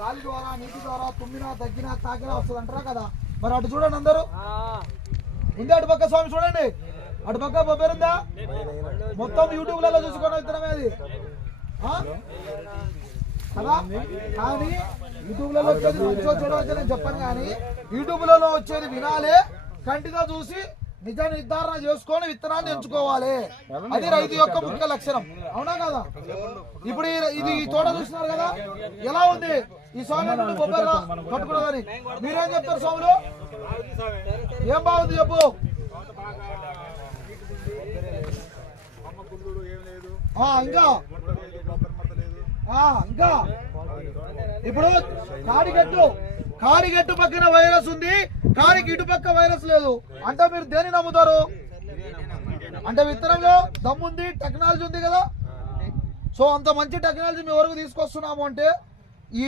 గాలి ద్వారా నీటి ద్వారా తుమ్మినా తగ్గినా తాకినా వస్తుంది అంటారా కదా. మరి అటు చూడండి అందరూ, ఉంది అటుపక్క స్వామి చూడండి, అటుపక్క బొబ్బేరుందా మొత్తం యూట్యూబ్లలో చూసుకొని విత్తనమే అది కదా. కానీ యూట్యూబ్లలో వచ్చేది మంచిగా చూడవచ్చు నేను చెప్పాను, కానీ యూట్యూబ్లలో వచ్చేది వినాలే, కంటితో చూసి నిజ నిర్ధారణ చేసుకొని విత్తనాన్ని ఎంచుకోవాలి. అది రైతు యొక్క ముఖ్య లక్షణం, అవునా కదా. ఇప్పుడు ఇది ఈ తోట చూస్తున్నారు కదా, ఎలా ఉంది ఈ స్వామి బొబ్బర్లో పట్టుకున్నదని మీరేం చెప్తారు స్వాములు? ఏం బాగుంది చెప్పు. ఇంకా ఇంకా ఇప్పుడు కాడిగట్టు పక్కన వైరస్ ఉంది, కాడికి ఇటుపక్క వైరస్ లేదు అంటే మీరు దేని నమ్ముతారు? అంటే విత్తనంలో దమ్ముంది, టెక్నాలజీ ఉంది కదా. సో అంత మంచి టెక్నాలజీ మీ వరకు తీసుకొస్తున్నాము అంటే ఈ